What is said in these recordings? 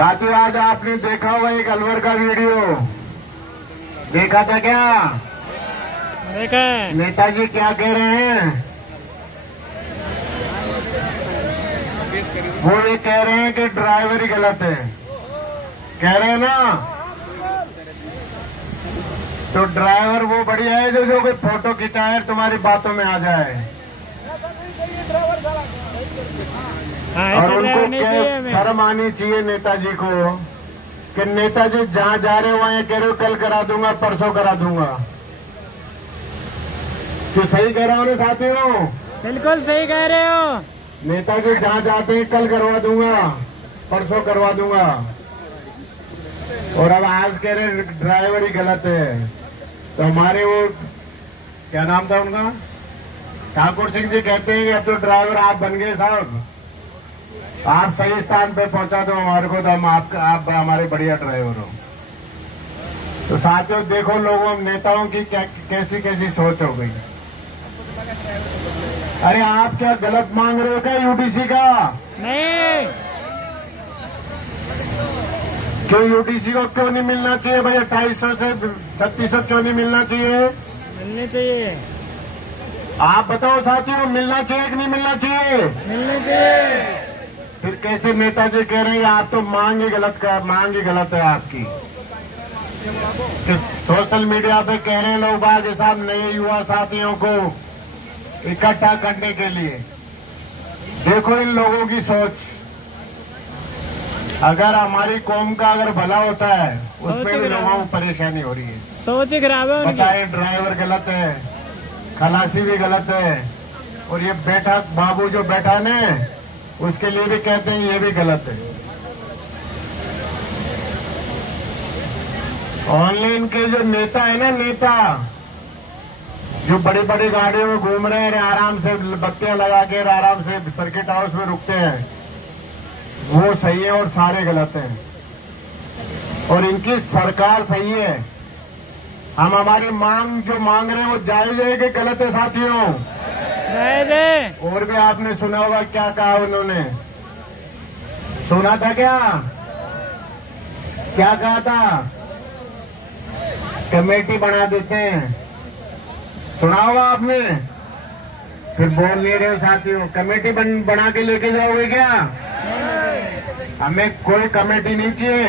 साथियों, आज आपने देखा हुआ एक अलवर का वीडियो देखा था क्या? देखा है। नेताजी क्या कह रहे हैं? वो ये कह रहे हैं कि ड्राइवर ही गलत है, कह रहे हैं ना? तो ड्राइवर वो बढ़िया है जो कोई फोटो खिंचाए तुम्हारी बातों में आ जाए। और उनको क्या शर्म आनी चाहिए नेताजी को कि नेताजी जहां जा रहे हो वहां कह रहे हो कल करा दूंगा, परसों करा दूंगा। तो सही कह रहा हूं ना साथियों? बिल्कुल सही कह रहे हो। नेताजी जहां जाते हैं कल करवा दूंगा, परसों करवा दूंगा, और अब आज कह रहे ड्राइवर ही गलत है। तो हमारे वो क्या नाम था उनका, ठाकुर सिंह जी कहते हैं कि अब तो ड्राइवर आप बन गए साहब, आप सही स्थान पे पहुंचा दो हमारे को, तो हम आप हमारे बढ़िया ड्राइवर हो। तो साथियों देखो, लोगों नेताओं की कैसी कैसी सोच हो गई। अरे आप क्या गलत मांग रहे हो क्या यूटीसी का? नहीं, क्यों यूटीसी को क्यों नहीं मिलना चाहिए भैया? 250 से 3600 क्यों नहीं मिलना चाहिए? मिलने चाहिए। आप बताओ साथियों, मिलना चाहिए कि नहीं मिलना चाहिए? मिलने चाहिए। फिर कैसे नेताजी कह रहे हैं आप तो मांग ही गलत है आपकी? कि सोशल मीडिया पे कह रहे हैं लोग बाग साहब नए युवा साथियों को इकट्ठा करने के लिए। देखो इन लोगों की सोच, अगर हमारी कौम का अगर भला होता है उसमें भी लोगों को परेशानी हो रही है। सोच ही खराब है। बताए ड्राइवर गलत है, खलासी भी गलत है, और ये बैठा बाबू जो बैठा ने उसके लिए भी कहते हैं ये भी गलत है। ऑनलाइन के जो नेता है ना, नेता जो बड़ी बड़ी गाड़ियों में घूम रहे हैं, आराम से बत्तियां लगा के आराम से सर्किट हाउस में रुकते हैं, वो सही है और सारे गलत हैं। और इनकी सरकार सही है। हम हमारी मांग जो मांग रहे हैं वो जायज है कि गलत है साथियों? जायज है। और भी आपने सुना होगा क्या कहा उन्होंने, सुना था क्या? क्या कहा था? कमेटी बना देते हैं, सुना होगा आपने? फिर बोल नहीं रहे हो साथियों। कमेटी बना के लेके जाओगे क्या? हमें कोई कमेटी नहीं चाहिए।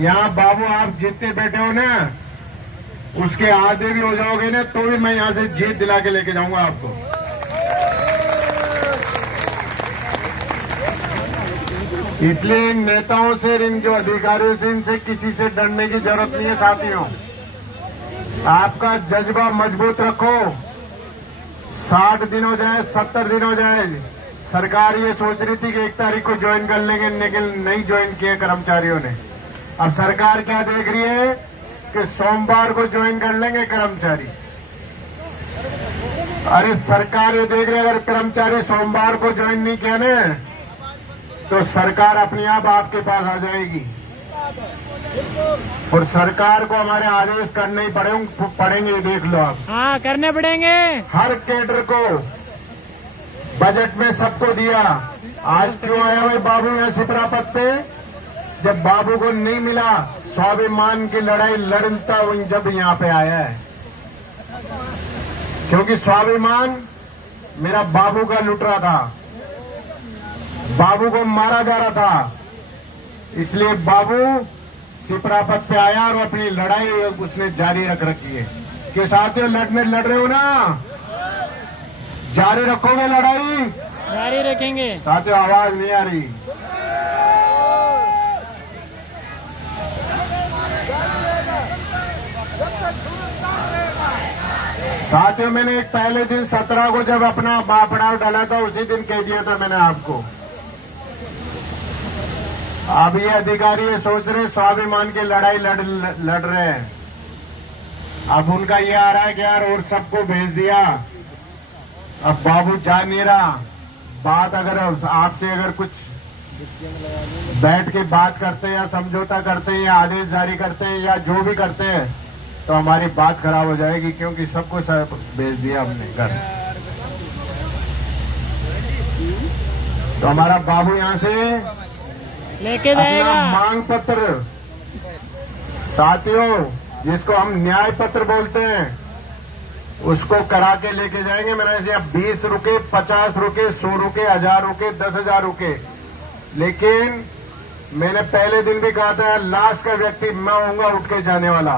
यहाँ बाबू आप जीतते बैठे हो ना, उसके आधे भी हो जाओगे ना तो भी मैं यहाँ से जीत दिला के लेके जाऊंगा आपको। इसलिए इन नेताओं से, इन जो अधिकारियों से, इनसे किसी से डरने की जरूरत नहीं है साथियों। आपका जज्बा मजबूत रखो। 60 दिन हो जाए, 70 दिन हो जाए, सरकार ये सोच रही थी कि 1 तारीख को ज्वाइन कर लेंगे, लेकिन नहीं ज्वाइन किए कर्मचारियों ने। अब सरकार क्या देख रही है कि सोमवार को ज्वाइन कर लेंगे कर्मचारी। अरे सरकार ये देख रही है अगर कर्मचारी सोमवार को ज्वाइन नहीं किया ना तो सरकार अपने आप आपके पास आ जाएगी, और सरकार को हमारे आदेश करने ही पड़ेंगे। देख लो आप। हाँ, करने पड़ेंगे। हर कैडर को बजट में सबको दिया। आज क्यों आया भाई बाबू यहाँ सिपरा पद पे? जब बाबू को नहीं मिला, स्वाभिमान की लड़ाई लड़ता जब यहाँ पे आया है, क्योंकि स्वाभिमान मेरा बाबू का लुट रहा था, बाबू को मारा जा रहा था, इसलिए बाबू सिपरा पद पे आया और अपनी लड़ाई उसने जारी रख रखी है। कि साथियों लड़ रहे हो ना, जारी रखोगे लड़ाई? जारी रखेंगे। साथियों आवाज नहीं आ रही। साथियों मैंने एक पहले दिन 17 को जब अपना पड़ाव डाला था उसी दिन कह दिया था मैंने आपको। अब ये अधिकारी ये सोच रहे स्वाभिमान की लड़ाई लड़ रहे हैं। अब उनका ये आ रहा है कि यार और सबको भेज दिया, अब बाबू जा नहीं रहा। बात अगर आपसे अगर कुछ बैठ के बात करते हैं या समझौता करते हैं या आदेश जारी करते हैं या जो भी करते हैं तो हमारी बात खराब हो जाएगी, क्योंकि सबको सब भेज दिया हमने घर। तो हमारा बाबू यहाँ से लेके अपना जाएगा। मांग पत्र, साथियों जिसको हम न्याय पत्र बोलते हैं, उसको करा के लेके जाएंगे। मैंने से अब 20 रुके, 50 रुके, 100 रुके, 1000 रुके, 10,000 रुके, लेकिन मैंने पहले दिन भी कहा था लास्ट का व्यक्ति मैं होऊंगा उठ के जाने वाला।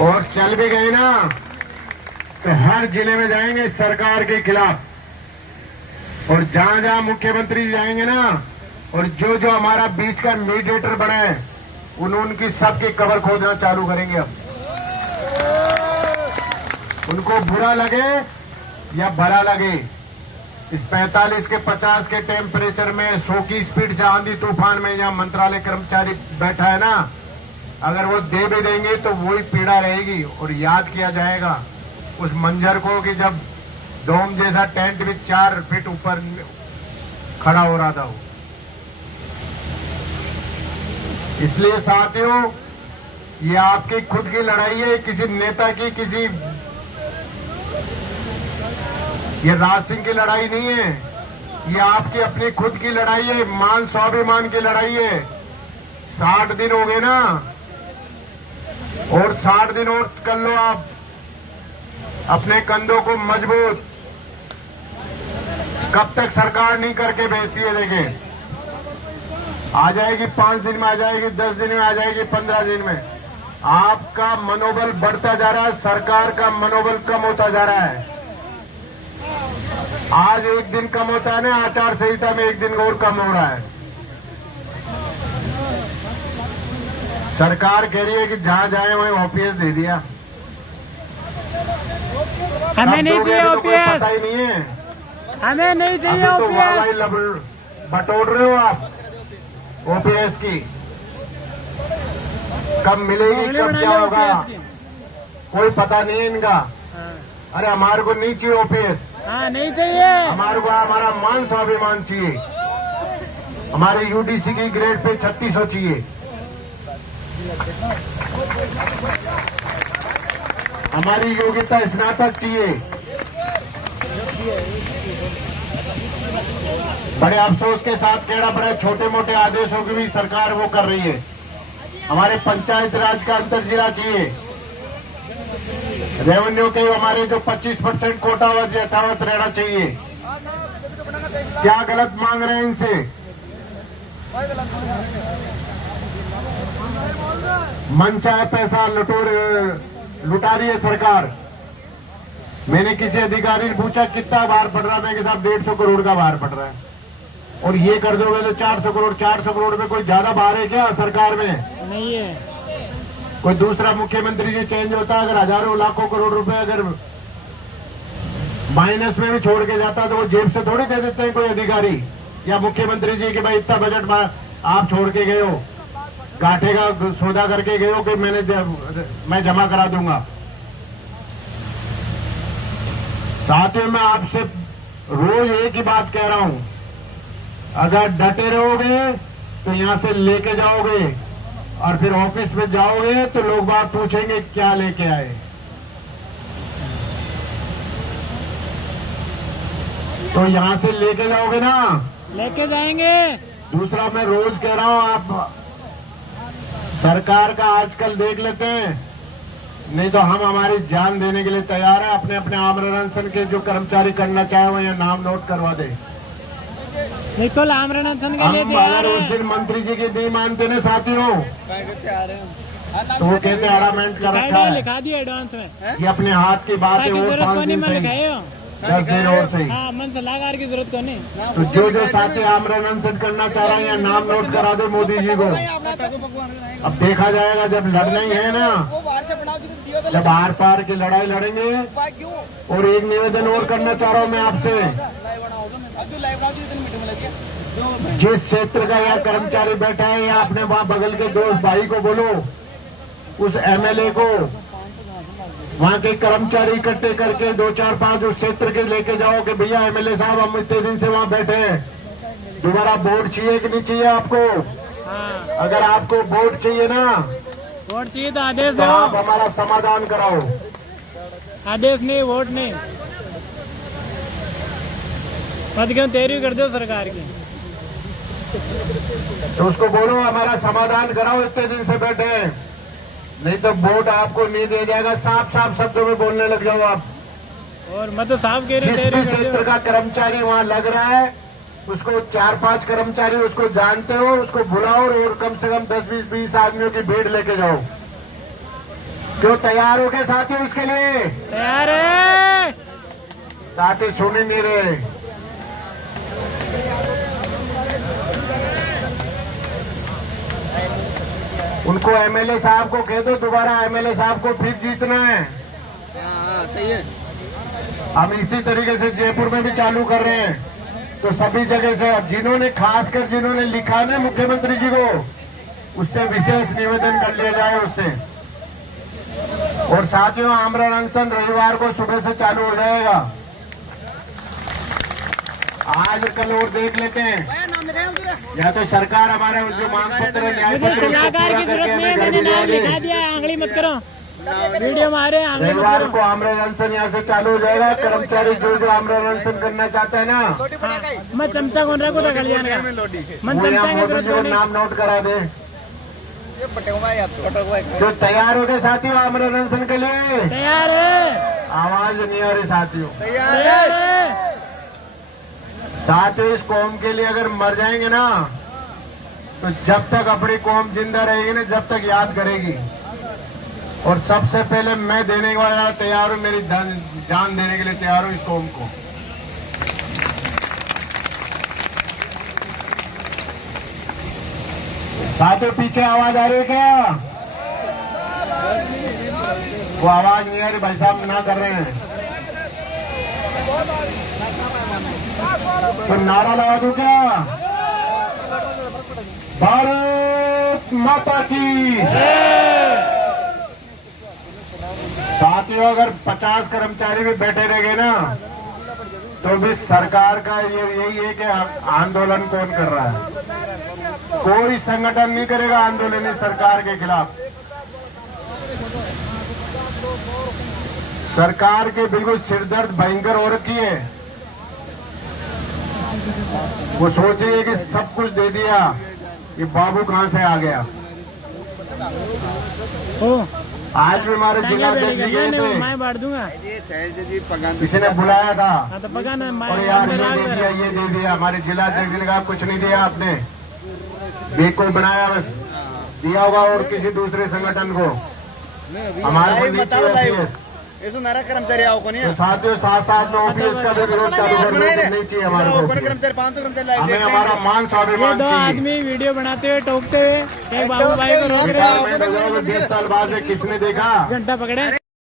और चल भी गए ना तो हर जिले में जाएंगे सरकार के खिलाफ, और जहां जहां मुख्यमंत्री जाएंगे ना, और जो जो हमारा बीच का मीडिएटर बना है उनकी सबकी कबर खोदना चालू करेंगे। अब उनको बुरा लगे या भला लगे, इस 45 के 50 के टेम्परेचर में 100 की स्पीड से आंधी तूफान में जहां मंत्रालय कर्मचारी बैठा है ना, अगर वो दे भी देंगे तो वही पीड़ा रहेगी। और याद किया जाएगा उस मंजर को कि जब डोम जैसा टेंट भी 4 फीट ऊपर खड़ा हो रहा था वो। इसलिए साथियों, ये आपकी खुद की लड़ाई है, किसी नेता की, किसी ये राज सिंह की लड़ाई नहीं है, ये आपकी अपनी खुद की लड़ाई है, मान स्वाभिमान की लड़ाई है। 60 दिन हो गए ना, और 60 दिन और कर लो आप अपने कंधों को मजबूत। कब तक सरकार नहीं करके भेजती है, देखें आ जाएगी, 5 दिन में आ जाएगी, 10 दिन में आ जाएगी, 15 दिन में। आपका मनोबल बढ़ता जा रहा है, सरकार का मनोबल कम होता जा रहा है। आज एक दिन कम होता है ना, आचार संहिता में एक दिन और कम हो रहा है। सरकार कह रही है कि जहां जाए वहीं ओपीएस दे दिया। हमें नहीं चाहिए तो कोई ओपीएस, पता ही नहीं है। हमें नहीं चाहिए अभी तो वाहवाही ओपीएस। बटोर रहे हो आप ओपीएस की। कब मिलेगी, कब क्या होगा, कोई पता नहीं है इनका। अरे हमारे को नहीं चाहिए ओपीएस, हाँ नहीं चाहिए। हमारे को हमारा मान स्वाभिमान चाहिए। हमारे यूडीसी की ग्रेड पे 3600 चाहिए। हमारी योग्यता स्नातक चाहिए। बड़े अफसोस के साथ कहना पड़ा, छोटे मोटे आदेशों की भी सरकार वो कर रही है। हमारे पंचायत राज का अंतर जिला चाहिए। रेवेन्यू के हमारे जो 25% कोटा यथावत रहना चाहिए। क्या गलत मांग रहे हैं इनसे? मनचाहे पैसा लुटा रही है सरकार। मैंने किसी अधिकारी ने पूछा कितना बाहर पड़ रहा है, मैं के साथ 150 करोड़ का बाहर पड़ रहा है, और ये कर दोगे तो 400 करोड़। 400 करोड़ में कोई ज्यादा बाहर है क्या सरकार में? नहीं है। कोई दूसरा मुख्यमंत्री जी चेंज होता, अगर हजारों लाखों करोड़ रुपए अगर माइनस में भी छोड़ के जाता तो वो जेब से थोड़ी दे देते हैं कोई अधिकारी या मुख्यमंत्री जी कि भाई इतना बजट आप छोड़ के गए हो, घाटे का सौदा करके गए हो कि मैं जमा करा दूंगा। साथियों, मैं आपसे रोज एक ही बात कह रहा हूं, अगर डटे रहोगे तो यहां से लेके जाओगे, और फिर ऑफिस में जाओगे तो लोग बात पूछेंगे क्या लेके आए। तो यहां से लेके जाओगे ना, लेके जाएंगे। दूसरा मैं रोज कह रहा हूं, आप सरकार का आजकल देख लेते हैं, नहीं तो हम हमारी जान देने के लिए तैयार हैं। अपने अपने आमरण अनशन के जो कर्मचारी करना चाहे वो यहाँ नाम नोट करवा दे। बिल्कुल आमरण अनशन के लिए हम तैयार अगर उस हैं। दिन मंत्री जी की नहीं मानते ना साथियों, तो वो कहते अरामेंट कर रखा है, लिखा दिया एडवांस में, ये अपने हाथ की बात है, ताकि वो जरूरत 5 को नहीं दिन मन सही, लिखाए हो। 10 दिन और सही। हाँ, मन सलाहकार की जरूरत को नहीं। तो जो साथी आमरण अनशन करना चाह रहे हैं नाम नोट करा दो मोदी जी को। अब देखा जाएगा, जब लड़ना ही है ना, जब आर पार की लड़ाई लड़ेंगे। और एक निवेदन और करना चाह रहा हूं मैं आपसे, जिस क्षेत्र का यहाँ कर्मचारी बैठा है या अपने वहां बगल के दोस्त भाई को बोलो, उस एमएलए को वहां के कर्मचारी इकट्ठे करके 2, 4, 5 उस क्षेत्र के लेके जाओ कि भैया एमएलए साहब हम इतने दिन से वहां बैठे हैं, दोबारा वोट चाहिए कि नहीं चाहिए आपको? हाँ, अगर आपको वोट चाहिए ना, वोट चाहिए तो आदेश तो दो। आप हमारा समाधान कराओ। आदेश नहीं, वोट नहीं। मत क्यों तेरी कर दो सरकार की। तो उसको बोलो हमारा समाधान कराओ, इतने दिन से बैठे हैं, नहीं तो वोट आपको नहीं दिया जाएगा। साफ साफ शब्दों में बोलने लग जाओ आप। और मैं तो साफ कह रही जिस भी क्षेत्र का कर्मचारी वहाँ लग रहा है, उसको 4-5 कर्मचारी उसको जानते हो, उसको बुलाओ और कम से कम 10-20 आदमियों की भीड़ लेके जाओ। क्यों तैयार हो गए साथी उसके लिए? तैयार है। साथी सुन ही नहीं रहे। उनको एमएलए साहब को कह दो दोबारा एमएलए साहब को फिर जीतना है। सही है। हम इसी तरीके से जयपुर में भी चालू कर रहे हैं, तो सभी जगह से जिन्होंने खासकर जिन्होंने लिखा ना मुख्यमंत्री जी को, उससे विशेष निवेदन कर लिया जाए उससे। और साथियों आमरण अनशन रविवार को सुबह से चालू हो जाएगा। आज कल और देख लेते हैं, या तो सरकार हमारे जो मांग पत्र है न्याय मुझे पत्र उसको सलाहकार पूरा की जरूरत करके नहीं है, हमें घर मैंने नाम भिजवा लिखा दे। दिया है, आंगली मत करो। वीडियो मारे आंगली मत रविवार करो। को आमरण अनशन यहाँ से चालू हो जाएगा। कर्मचारी जो आमरण अनशन करना चाहता है ना, हाँ, मैं चमचा कौन रहा को कल्याण का मन वो यहाँ चमचा की मोदी जरूरत जी को नहीं। नाम नोट करा दे। जो तैयार हो गए साथियों आमरण अनशन के लिए? तैयार है। आवाज नहीं आ रही साथियों। तैयार है। साथियों इस कौम के लिए अगर मर जाएंगे ना, तो जब तक अपनी कौम जिंदा रहेगी ना, जब तक याद करेगी। और सबसे पहले मैं देने वाला तैयार हूं, मेरी जान देने के लिए तैयार हूं इस कौम को। साथियों पीछे आवाज आ रही है क्या? वो आवाज नहीं आ रही, भाई साहब ना कर रहे हैं। तो नारा लगा दूं क्या? भारत माता की। साथियों अगर 50 कर्मचारी भी बैठे रह गए ना, तो भी सरकार का यही है कि आंदोलन कौन कर रहा है? कोई संगठन नहीं करेगा आंदोलन इस सरकार के खिलाफ। सरकार के बिल्कुल सिरदर्द भयंकर हो रखी है। वो सोच रही है कि सब कुछ दे दिया, ये बाबू कहां से आ गया। ओ आज भी हमारे जिला अध्यक्ष जी गए थे, मैं बांट दूंगा। किसी ने बुलाया था हाँ तो पका ना मैं और यार ये दे दिया ये दे दिया। हमारे जिला अध्यक्ष जी ने कहा कुछ नहीं दिया आपने, बेको बनाया बस, दिया होगा और किसी दूसरे संगठन को। हमारे को नीचे ऐसा नारा कर्मचारी आओ को नहीं तो साथियों साथ में ओपीएस का भी विरोध चालू करने नहीं चाहिए हमारे को। कर्मचारी 500 कर्मचारी हमें हमारा मान ये स्वाभिमान 2 चाहिए। आदमी वीडियो बनाते हुए टोकते हुए एक बाबू भाई को रोक रहे रिटायरमेंट हो जाओगे 20 साल बाद में, किसने देखा? घंटा पकड़े।